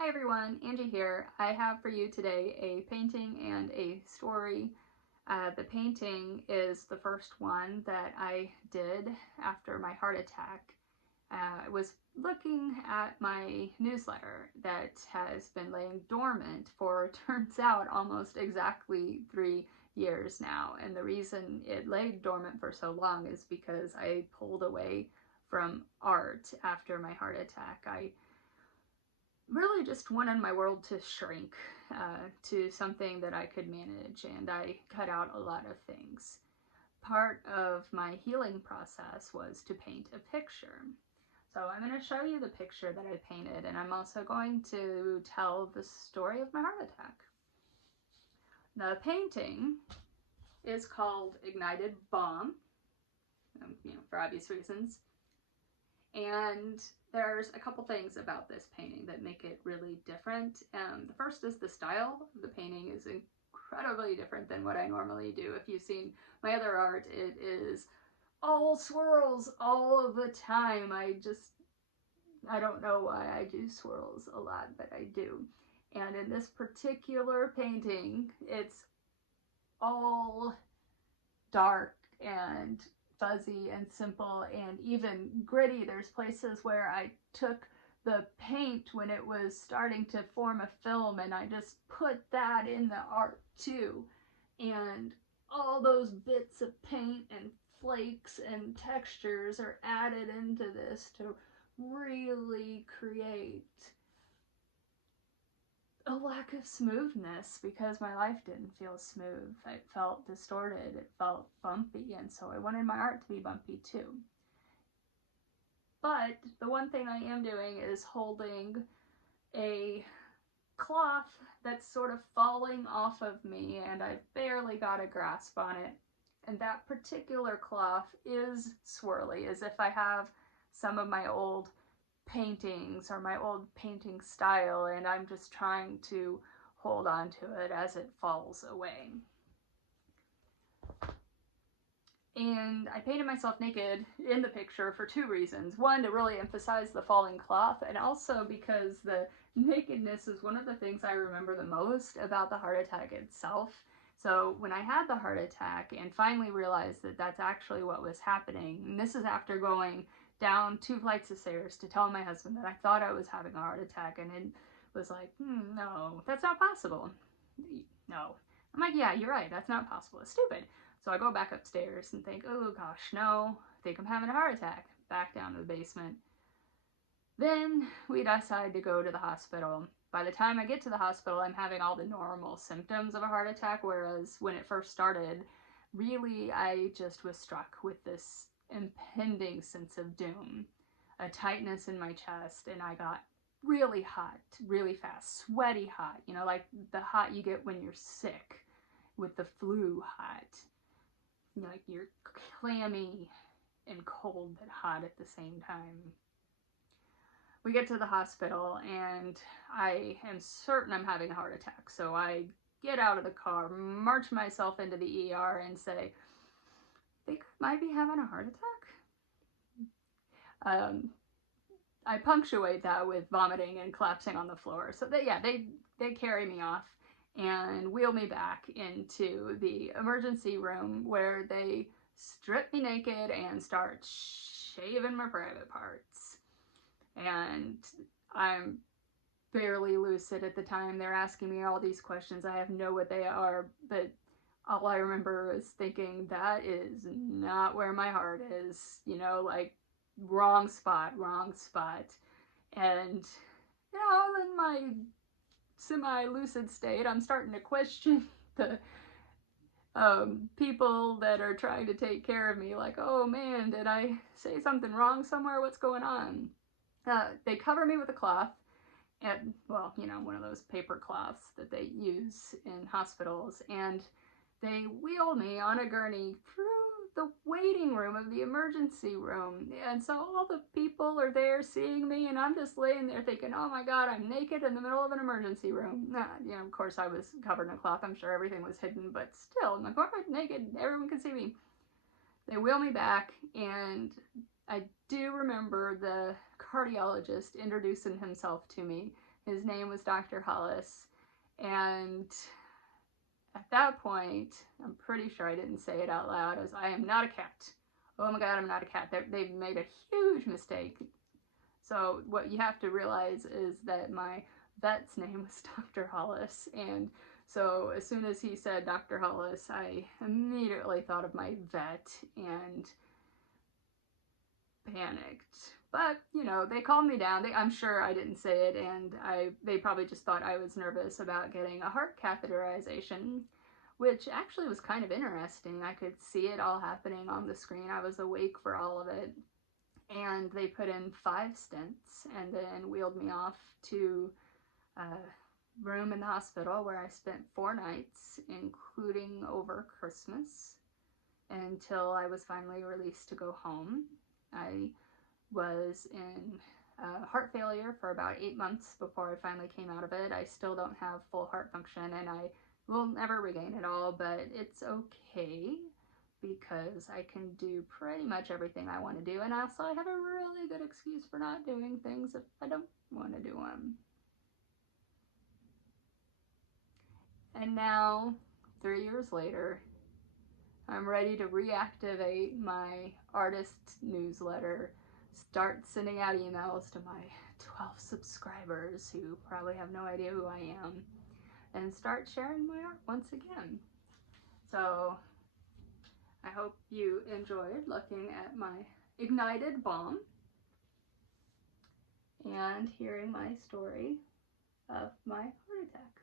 Hi everyone, Angie here. I have for you today a painting and a story. The painting is the first one that I did after my heart attack. I was looking at my newsletter that has been laying dormant for, turns out, almost exactly 3 years now. And the reason it laid dormant for so long is because I pulled away from art after my heart attack. I really just wanted my world to shrink to something that I could manage, and I cut out a lot of things. Part of my healing process was to paint a picture. So I'm going to show you the picture that I painted, and I'm also going to tell the story of my heart attack. The painting is called Ignited Bomb, for obvious reasons. And there's a couple things about this painting that make it really different. The first is the style of the painting is incredibly different than what I normally do. If you've seen my other art, it is all swirls all of the time. I don't know why I do swirls a lot, but I do. And in this particular painting, it's all dark and fuzzy and simple and even gritty. There's places where I took the paint when it was starting to form a film and I just put that in the art too. And all those bits of paint and flakes and textures are added into this to really create a lack of smoothness because my life didn't feel smooth. It felt distorted, it felt bumpy, and so I wanted my art to be bumpy too. But the one thing I am doing is holding a cloth that's sort of falling off of me, and I've barely got a grasp on it. And that particular cloth is swirly, as if I have some of my old paintings or my old painting style, and I'm just trying to hold on to it as it falls away. And I painted myself naked in the picture for two reasons. One, to really emphasize the falling cloth, and also because the nakedness is one of the things I remember the most about the heart attack itself. So when I had the heart attack and finally realized that that's actually what was happening, and this is after going down 2 flights of stairs to tell my husband that I thought I was having a heart attack, and it was like, no, that's not possible. No. I'm like, yeah, you're right, that's not possible. It's stupid. So I go back upstairs and think, oh gosh, no, I think I'm having a heart attack. Back down to the basement. Then we decide to go to the hospital. By the time I get to the hospital, I'm having all the normal symptoms of a heart attack, whereas when it first started, really I just was struck with this impending sense of doom, a tightness in my chest, and I got really hot, really fast, sweaty hot, like the hot you get when you're sick with the flu hot. Like you're clammy and cold but hot at the same time. We get to the hospital and I am certain I'm having a heart attack. So I get out of the car, march myself into the ER and say, I think I might be having a heart attack. I punctuate that with vomiting and collapsing on the floor. So they carry me off and wheel me back into the emergency room where they strip me naked and start shaving my private parts. And I'm barely lucid at the time. They're asking me all these questions. I have no idea what they are, but all I remember is thinking that is not where my heart is, like wrong spot. And, in my semi-lucid state, I'm starting to question the people that are trying to take care of me, like, oh man, did I say something wrong somewhere? What's going on? They cover me with a cloth, and, well, one of those paper cloths that they use in hospitals, and they wheel me on a gurney through the waiting room of the emergency room. And so all the people are there seeing me, and I'm just laying there thinking, oh my God, I'm naked in the middle of an emergency room. Of course I was covered in a cloth. I'm sure everything was hidden, but still, I'm like, oh, I'm naked. Everyone can see me. They wheel me back, and I do remember the cardiologist introducing himself to me. His name was Dr. Hollis, and at that point, I'm pretty sure I didn't say it out loud, as I am not a cat. Oh my god, I'm not a cat. They've made a huge mistake. So what you have to realize is that my vet's name was Dr. Hollis, and so as soon as he said Dr. Hollis, I immediately thought of my vet and panicked. But, you know, they calmed me down. I'm sure I didn't say it, and they probably just thought I was nervous about getting a heart catheterization, which actually was kind of interesting. I could see it all happening on the screen. I was awake for all of it. And they put in 5 stents and then wheeled me off to a room in the hospital where I spent 4 nights, including over Christmas, until I was finally released to go home. I was in heart failure for about 8 months before I finally came out of it. I still don't have full heart function, and I will never regain it all, but it's okay because I can do pretty much everything I want to do, and also I have a really good excuse for not doing things if I don't want to do them. And now, 3 years later, I'm ready to reactivate my artist newsletter, start sending out emails to my 12 subscribers who probably have no idea who I am, and start sharing my art once again. So I hope you enjoyed looking at my ignited bomb and hearing my story of my heart attack.